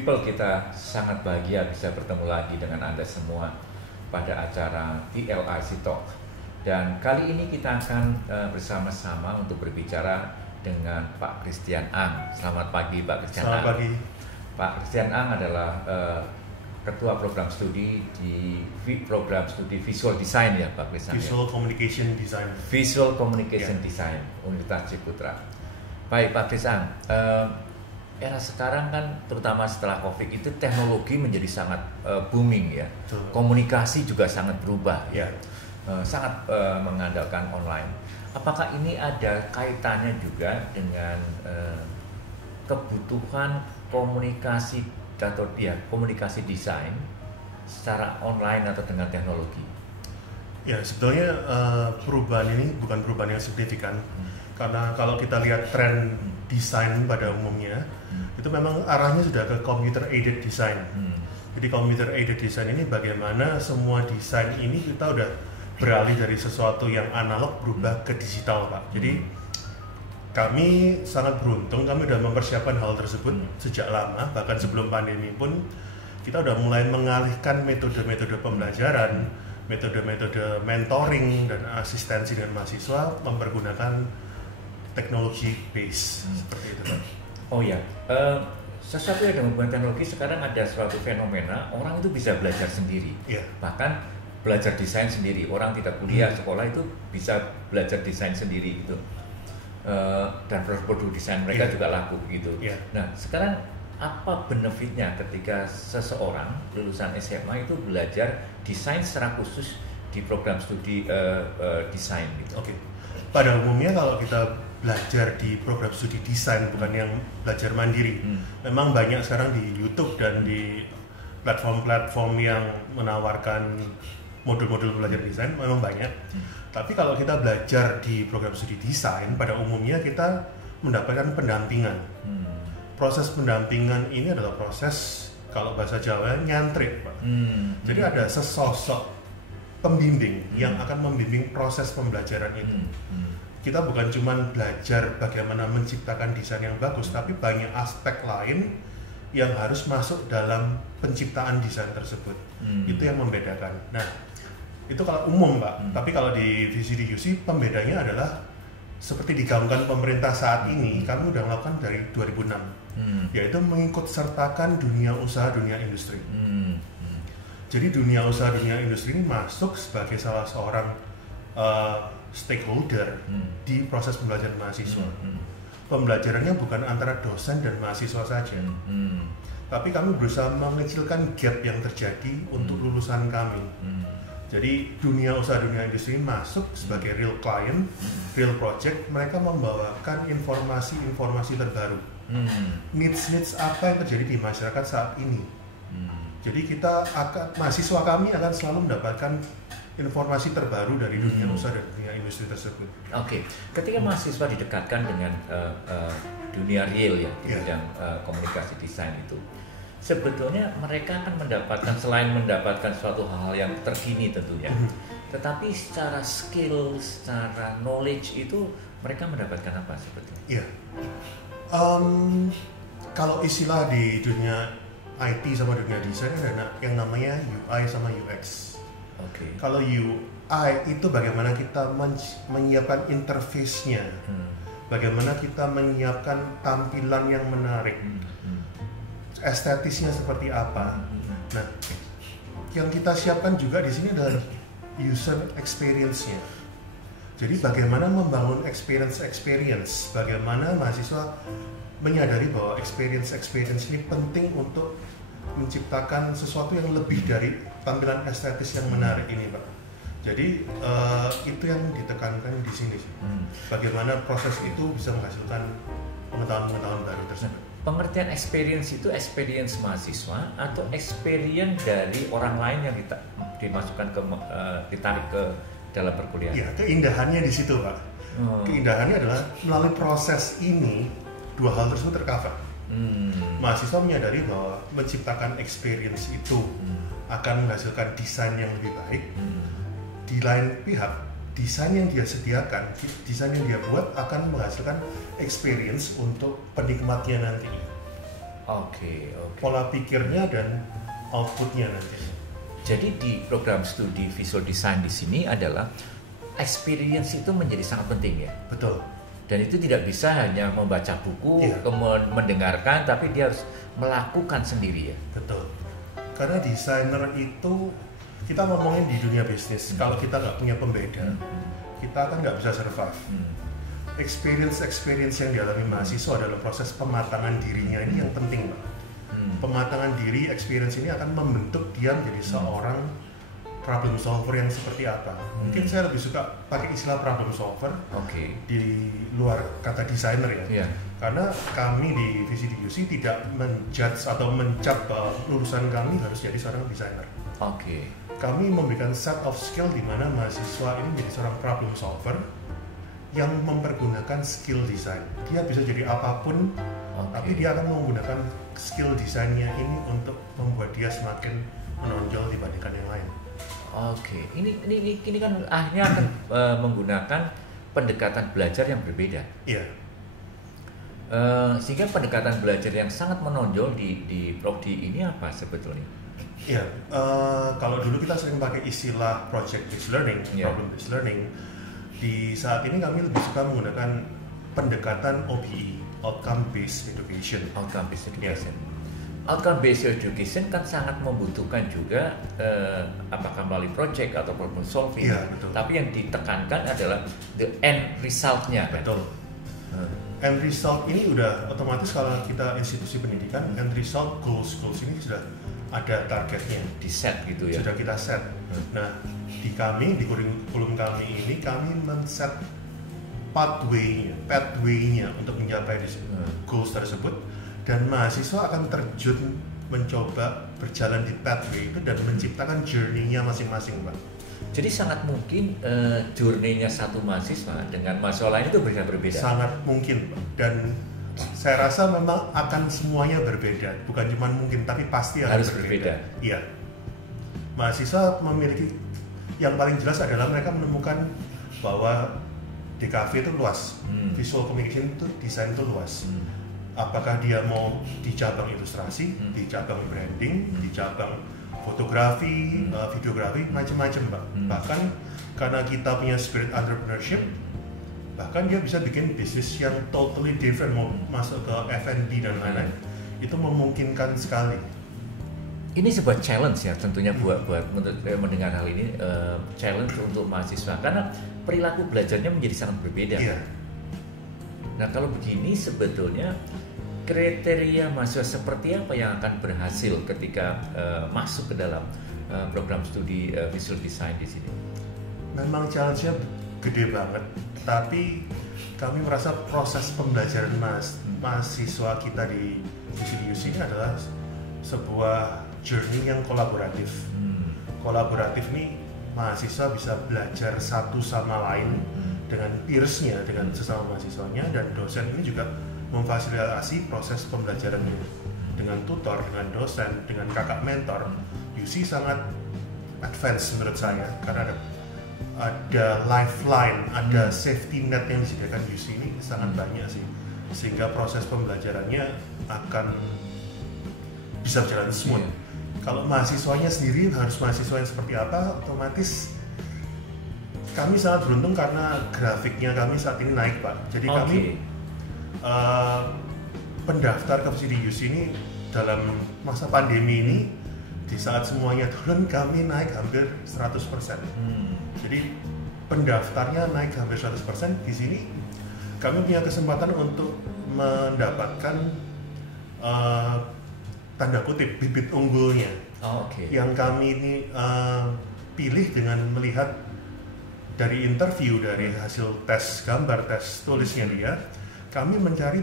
People, kita sangat bahagia bisa bertemu lagi dengan Anda semua pada acara TLIC Talk. Dan kali ini kita akan bersama-sama untuk berbicara dengan Pak Christian Ang. Selamat pagi Pak Christian Ang. Selamat pagi. Pak Christian Ang adalah Ketua Program Studi di Program Studi Visual Design ya Pak Christian. Visual Communication Design. Visual Communication Design, Universitas Ciputra. Baik Pak Christian, era sekarang kan terutama setelah COVID itu teknologi menjadi sangat booming ya. Betul. Komunikasi juga sangat berubah Ya. Sangat mengandalkan online. Apakah ini ada kaitannya juga dengan kebutuhan komunikasi atau komunikasi desain secara online atau dengan teknologi? Ya, sebetulnya perubahan ini bukan perubahan yang signifikan. Karena kalau kita lihat tren desain pada umumnya, itu memang arahnya sudah ke computer aided design. Jadi computer aided design ini bagaimana semua desain ini kita udah beralih dari sesuatu yang analog berubah ke digital, Pak. Jadi kami sangat beruntung, kami sudah mempersiapkan hal tersebut sejak lama, bahkan sebelum pandemi pun kita sudah mulai mengalihkan metode-metode pembelajaran, metode-metode mentoring dan asistensi dengan mahasiswa mempergunakan teknologi base seperti itu, Pak. Oh ya, sesuatu yang dengan teknologi sekarang ada suatu fenomena orang itu bisa belajar sendiri, bahkan belajar desain sendiri. Orang tidak kuliah sekolah itu bisa belajar desain sendiri gitu, dan produk desain mereka juga laku gitu. Nah sekarang apa benefitnya ketika seseorang lulusan SMA itu belajar desain secara khusus di program studi desain gitu? Oke. Pada umumnya kalau kita belajar di program studi desain, bukan yang belajar mandiri. Memang banyak sekarang di YouTube dan di platform-platform yang menawarkan modul-modul belajar desain, memang banyak. Tapi kalau kita belajar di program studi desain, pada umumnya kita mendapatkan pendampingan. Proses pendampingan ini adalah proses, kalau bahasa Jawa, nyantrik, Pak. Jadi ada sesosok pembimbing yang akan membimbing proses pembelajaran itu. Kita bukan cuma belajar bagaimana menciptakan desain yang bagus, tapi banyak aspek lain yang harus masuk dalam penciptaan desain tersebut. Itu yang membedakan. Nah, itu kalau umum, Pak. Tapi kalau di VCD-UC pembedanya adalah seperti digaungkan pemerintah saat ini, kami udah melakukan dari 2006, yaitu mengikut sertakan dunia usaha, dunia industri. Jadi dunia usaha, dunia industri ini masuk sebagai salah seorang stakeholder di proses pembelajaran mahasiswa. Pembelajarannya bukan antara dosen dan mahasiswa saja, tapi kami berusaha mengecilkan gap yang terjadi untuk lulusan kami. Jadi dunia usaha, dunia industri masuk sebagai real client, real project. Mereka membawakan informasi-informasi terbaru, needs apa yang terjadi di masyarakat saat ini. Jadi mahasiswa kami akan selalu mendapatkan informasi terbaru dari dunia usaha dan dunia industri tersebut. Oke, ketika mahasiswa didekatkan dengan dunia real ya di bidang komunikasi desain itu, sebetulnya mereka akan mendapatkan, selain mendapatkan suatu hal yang terkini tentunya, tetapi secara skill, secara knowledge itu mereka mendapatkan apa sebetulnya? Iya, kalau istilah di dunia IT sama dunia desain ada yang namanya UI sama UX. Kalau UI itu bagaimana kita menyiapkan interface-nya, bagaimana kita menyiapkan tampilan yang menarik, estetisnya seperti apa. Nah, yang kita siapkan juga di sini adalah user experience-nya. Jadi bagaimana membangun experience, bagaimana mahasiswa menyadari bahwa experience ini penting untuk menciptakan sesuatu yang lebih dari tampilan estetis yang menarik ini, Pak. Jadi itu yang ditekankan di sini sih. Bagaimana proses itu bisa menghasilkan pengetahuan-pengetahuan baru tersebut. Pengertian experience itu experience mahasiswa atau experience dari orang lain yang dimasukkan ditarik ke dalam perkuliahan? Ya, keindahannya di situ, Pak. Keindahannya adalah melalui proses ini dua hal tersebut tercover. Mahasiswa menyadari bahwa menciptakan experience itu akan menghasilkan desain yang lebih baik. Di lain pihak, desain yang dia sediakan, desain yang dia buat akan menghasilkan experience untuk penikmatnya nantinya. Pola pikirnya dan outputnya nanti. Jadi di program studi visual design di sini adalah experience itu menjadi sangat penting ya. Betul. Dan itu tidak bisa hanya membaca buku, kemudian mendengarkan, tapi dia harus melakukan sendiri ya. Betul. Karena desainer itu kita ngomongin di dunia bisnis, kalau kita nggak punya pembeda, kita kan nggak bisa survive. Experience yang dialami mahasiswa dalam proses pematangan dirinya ini yang penting, Pak. Pematangan diri, experience ini akan membentuk dia menjadi seorang problem solver yang seperti apa. Mungkin saya lebih suka pakai istilah problem solver di luar kata desainer ya. Karena kami di VCDUC tidak menjudge atau mencap lulusan kami harus jadi seorang desainer. Kami memberikan set of skill di mana mahasiswa ini menjadi seorang problem solver yang mempergunakan skill desain. Dia bisa jadi apapun, tapi dia akan menggunakan skill desainnya ini untuk membuat dia semakin menonjol dibandingkan yang lain. Ini kan akhirnya akan menggunakan pendekatan belajar yang berbeda. Iya. Sehingga pendekatan belajar yang sangat menonjol di Prodi ini apa sebetulnya? Iya, kalau dulu kita sering pakai istilah project based learning, problem based learning. Di saat ini kami lebih suka menggunakan pendekatan OBE, outcome based education. Outcome based education. Outcome based education kan sangat membutuhkan juga apakah melalui project atau problem solving. Tapi yang ditekankan adalah the end result-nya. Betul. End result ini udah otomatis kalau kita institusi pendidikan, end result goals ini sudah ada targetnya, di set gitu ya. Sudah kita set. Nah, di kurikulum kami ini kami men-set pathway-nya untuk mencapai goals tersebut, dan mahasiswa akan terjun mencoba berjalan di pathway itu dan menciptakan journey-nya masing-masing, Pak. Jadi sangat mungkin journey-nya satu mahasiswa dengan mahasiswa lain itu berbeda. Sangat mungkin, Pak. Dan saya rasa memang akan semuanya berbeda, bukan cuma mungkin, tapi pasti akan harus berbeda. Iya. Mahasiswa memiliki, yang paling jelas adalah mereka menemukan bahwa DKV itu luas, visual communication itu desain itu luas. Apakah dia mau di cabang ilustrasi, di cabang branding, di cabang fotografi, videografi, macam-macam, Pak. Bahkan karena kita punya spirit entrepreneurship, bahkan dia bisa bikin bisnis yang totally different, mau masuk ke F&B dan lain-lain. Itu memungkinkan sekali. Ini sebuah challenge ya tentunya buat mendengar hal ini, challenge untuk mahasiswa karena perilaku belajarnya menjadi sangat berbeda. Nah kalau begini sebetulnya kriteria mahasiswa seperti apa yang akan berhasil ketika masuk ke dalam program studi visual design di sini? Memang challenge-nya gede banget, tapi kami merasa proses pembelajaran mahasiswa kita di VCDUC ini adalah sebuah journey yang kolaboratif. Kolaboratif nih, mahasiswa bisa belajar satu sama lain dengan peers-nya, dengan sesama mahasiswanya, dan dosen ini juga memfasilitasi proses pembelajarannya dengan tutor, dengan dosen, dengan kakak mentor. UC sangat advance menurut saya karena ada lifeline, ada safety net yang disediakan UC ini sangat banyak sih, sehingga proses pembelajarannya akan bisa berjalan smooth. Kalau mahasiswanya sendiri harus mahasiswa yang seperti apa, otomatis kami sangat beruntung karena grafiknya kami saat ini naik, Pak. Jadi kami pendaftar ke VCDUC ini dalam masa pandemi ini, di saat semuanya turun kami naik hampir 100%. Jadi pendaftarnya naik hampir 100%. Di sini kami punya kesempatan untuk mendapatkan tanda kutip bibit unggulnya yang kami ini pilih dengan melihat dari interview, dari hasil tes gambar, tes tulisnya dia. Kami mencari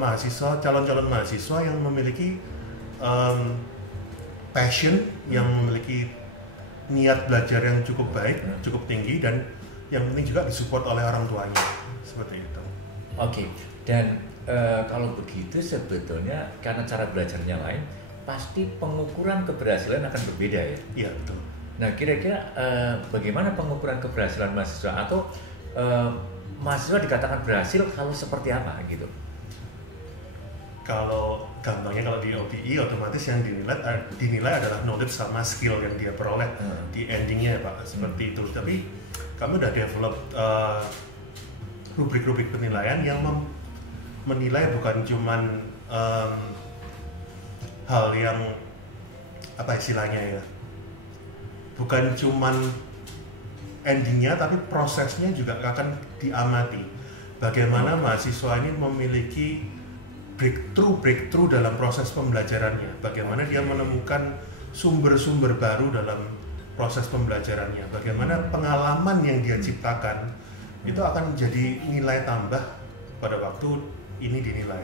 mahasiswa, calon-calon mahasiswa yang memiliki passion, yang memiliki niat belajar yang cukup baik, cukup tinggi, dan yang penting juga disupport oleh orang tuanya, seperti itu. Dan kalau begitu sebetulnya karena cara belajarnya lain, pasti pengukuran keberhasilan akan berbeda ya? Iya, betul. Nah kira-kira bagaimana pengukuran keberhasilan mahasiswa, atau mahasiswa dikatakan berhasil kalau seperti apa gitu? Kalau gampangnya kalau di OBE otomatis yang dinilai adalah knowledge sama skill yang dia peroleh di endingnya Pak, seperti itu. Tapi kami udah develop rubrik-rubrik penilaian yang menilai bukan cuman hal yang apa istilahnya ya, bukan cuman endingnya tapi prosesnya juga akan diamati. Bagaimana mahasiswa ini memiliki breakthrough dalam proses pembelajarannya, bagaimana dia menemukan sumber-sumber baru dalam proses pembelajarannya, bagaimana pengalaman yang dia ciptakan itu akan menjadi nilai tambah pada waktu ini dinilai.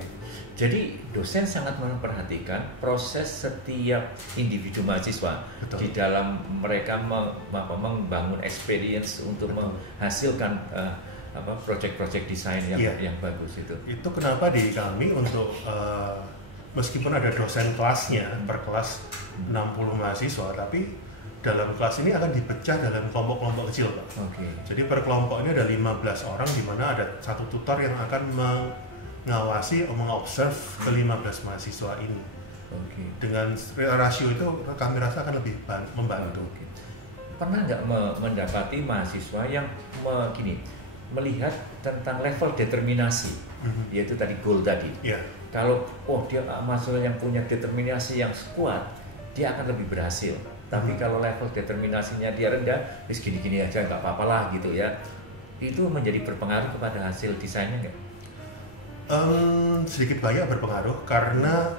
Jadi dosen sangat memperhatikan proses setiap individu mahasiswa. Betul. Di dalam mereka membangun experience untuk menghasilkan project-project desain yang bagus itu. Itu kenapa di kami untuk meskipun ada dosen kelasnya per kelas 60 mahasiswa, tapi dalam kelas ini akan dipecah dalam kelompok-kelompok kecil, Pak. Okay. Jadi per kelompok ini ada 15 orang, di mana ada satu tutor yang akan mengawasi atau mengobserv ke-15 mahasiswa ini. Okay. Dengan rasio itu kami rasa akan lebih membantu. Okay. Pernah nggak mendapati mahasiswa yang melihat tentang level determinasi, yaitu tadi goal tadi. Yeah. Kalau dia mahasiswa yang punya determinasi yang kuat, dia akan lebih berhasil. Tapi kalau level determinasinya dia rendah, gini-gini aja nggak apa-apa lah gitu ya. Itu menjadi berpengaruh kepada hasil desainnya nggak? Sedikit banyak berpengaruh, karena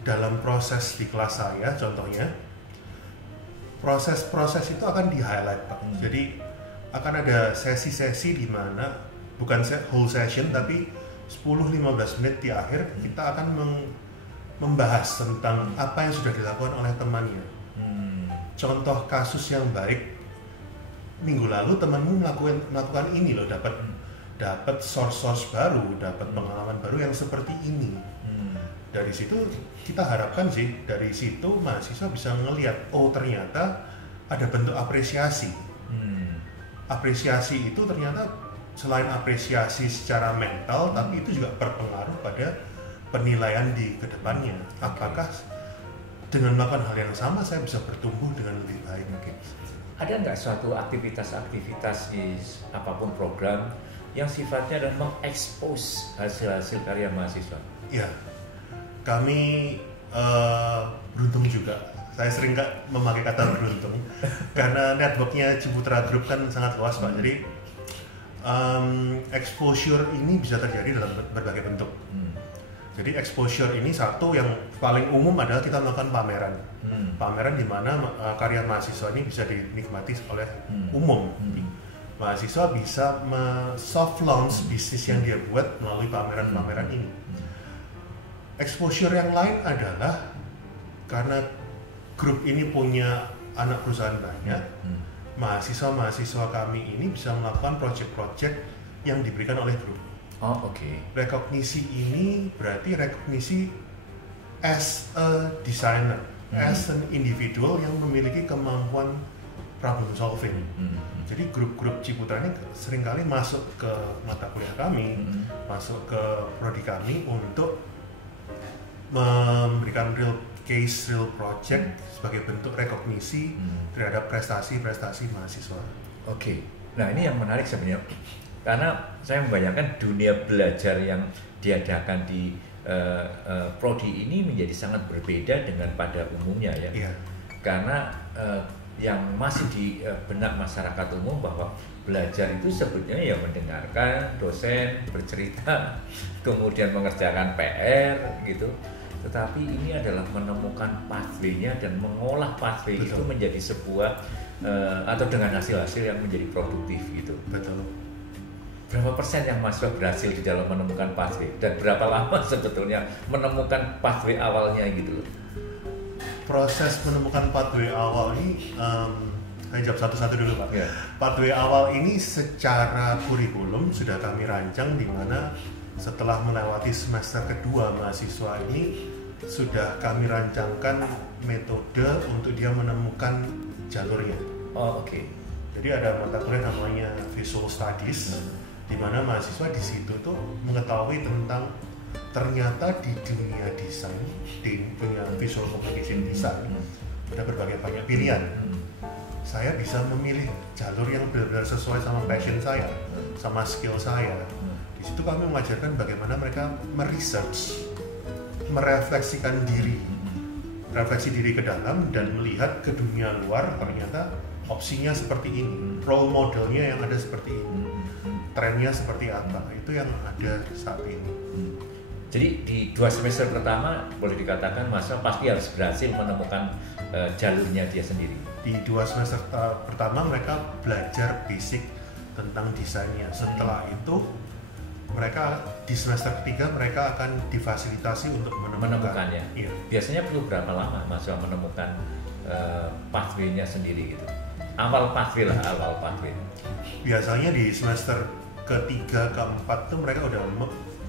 dalam proses di kelas saya contohnya, proses itu akan di-highlight Pak. Jadi akan ada sesi-sesi di mana bukan whole session tapi 10-15 menit di akhir kita akan membahas tentang apa yang sudah dilakukan oleh temannya. Contoh kasus yang baik, minggu lalu temanmu melakukan ini loh, dapat source baru, dapat pengalaman baru yang seperti ini. Dari situ kita harapkan sih, dari situ mahasiswa bisa ngelihat, oh ternyata ada bentuk apresiasi. Apresiasi itu ternyata selain apresiasi secara mental, tapi itu juga berpengaruh pada penilaian di kedepannya. Apakah dengan melakukan hal yang sama saya bisa bertumbuh dengan lebih baik? Okay. Ada nggak suatu aktivitas di apapun program yang sifatnya adalah mengekspos hasil-hasil karya mahasiswa? Ya, kami beruntung juga. Saya sering memakai kata beruntung karena networknya Ciputra Group kan sangat luas Pak. Jadi exposure ini bisa terjadi dalam berbagai bentuk. Jadi exposure ini satu yang paling umum adalah kita melakukan pameran. Pameran di mana karya mahasiswa ini bisa dinikmati oleh umum. Mahasiswa bisa soft launch bisnis yang dia buat melalui pameran-pameran ini. Exposure yang lain adalah karena grup ini punya anak perusahaan banyak, mahasiswa-mahasiswa kami ini bisa melakukan project-project yang diberikan oleh grup. Oh, okay. Rekognisi ini berarti rekognisi as a designer, as an individual yang memiliki kemampuan problem solving. Jadi grup-grup Ciputra ini seringkali masuk ke mata kuliah kami, masuk ke prodi kami untuk memberikan real case, real project sebagai bentuk rekognisi terhadap prestasi-prestasi mahasiswa. Oke. Nah ini yang menarik sebenarnya. Karena saya membayangkan dunia belajar yang diadakan di prodi ini menjadi sangat berbeda dengan pada umumnya ya. Yeah. Karena yang masih di benak masyarakat umum bahwa belajar itu sebetulnya ya mendengarkan dosen bercerita, kemudian mengerjakan PR gitu. Tetapi ini adalah menemukan pathway-nya dan mengolah pathway itu menjadi sebuah atau dengan hasil-hasil yang menjadi produktif gitu. Betul. Berapa persen yang mahasiswa berhasil di dalam menemukan pathway dan berapa lama sebetulnya menemukan pathway awalnya gitu loh? Proses menemukan pathway awal ini saya jawab satu-satu dulu Pak. Yeah. Pathway awal ini secara kurikulum sudah kami rancang, di mana setelah melewati semester kedua mahasiswa ini sudah kami rancangkan metode untuk dia menemukan jalurnya. Oh, oke. Jadi ada mata kuliah namanya Visual Studies, di mana mahasiswa di situ tuh mengetahui tentang ternyata di dunia desain, di dunia visual communication design, ada berbagai banyak pilihan. Saya bisa memilih jalur yang benar-benar sesuai sama passion saya, sama skill saya. Di situ kami mengajarkan bagaimana mereka meresearch, merefleksikan diri, refleksi diri ke dalam dan melihat ke dunia luar. Ternyata opsinya seperti ini, role modelnya yang ada seperti ini, trennya seperti apa, itu yang ada saat ini. Jadi di 2 semester pertama boleh dikatakan Mas pasti harus berhasil menemukan jalurnya dia sendiri. Di 2 semester pertama mereka belajar basic tentang desainnya. Setelah itu mereka di semester ketiga mereka akan difasilitasi untuk menemukannya. Iya. Biasanya perlu berapa lama Mas menemukan pathway-nya sendiri gitu? Awal pathway. Biasanya di semester ketiga keempat tuh mereka udah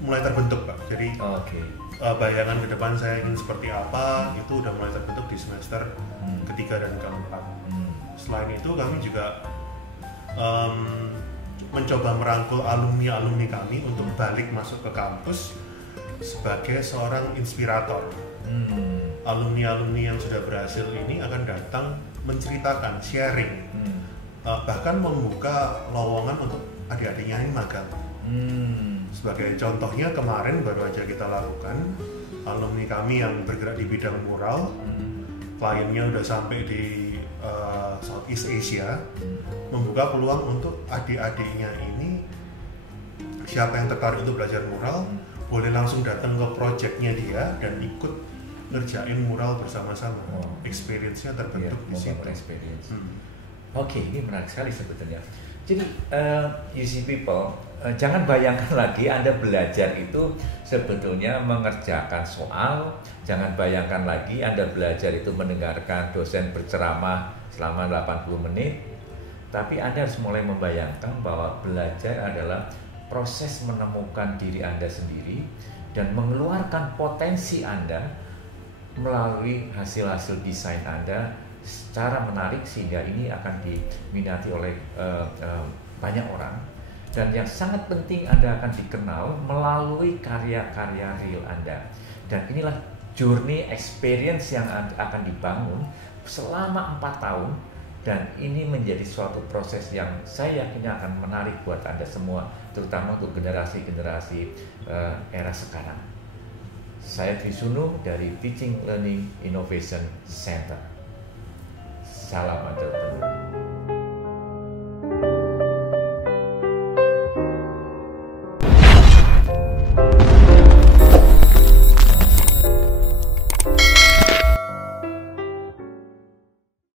mulai terbentuk, Pak. Jadi bayangan ke depan saya ingin seperti apa itu udah mulai terbentuk di semester ketiga dan keempat. Selain itu kami juga mencoba merangkul alumni kami untuk balik masuk ke kampus sebagai seorang inspirator. Alumni yang sudah berhasil ini akan datang menceritakan, sharing, bahkan membuka lowongan untuk adik-adiknya ini magang. Sebagai contohnya kemarin baru aja kita lakukan, alumni kami yang bergerak di bidang mural, kliennya udah sampai di Southeast Asia, membuka peluang untuk adik-adiknya ini, siapa yang tertarik untuk belajar mural, boleh langsung datang ke projectnya dia dan ikut ngerjain mural bersama-sama. Experience-nya terbentuk di situ. Oke, ini menarik sekali sebetulnya. Jadi, you see people, jangan bayangkan lagi Anda belajar itu sebetulnya mengerjakan soal. Jangan bayangkan lagi Anda belajar itu mendengarkan dosen berceramah selama 80 menit. Tapi Anda harus mulai membayangkan bahwa belajar adalah proses menemukan diri Anda sendiri dan mengeluarkan potensi Anda melalui hasil-hasil desain Anda secara menarik sehingga ini akan diminati oleh banyak orang. Dan yang sangat penting Anda akan dikenal melalui karya-karya real Anda. Dan inilah journey experience yang akan dibangun selama 4 tahun. Dan ini menjadi suatu proses yang saya yakin akan menarik buat Anda semua, terutama untuk generasi-generasi era sekarang. Saya Trisunu dari Teaching Learning Innovation Center. Salam entrepreneur.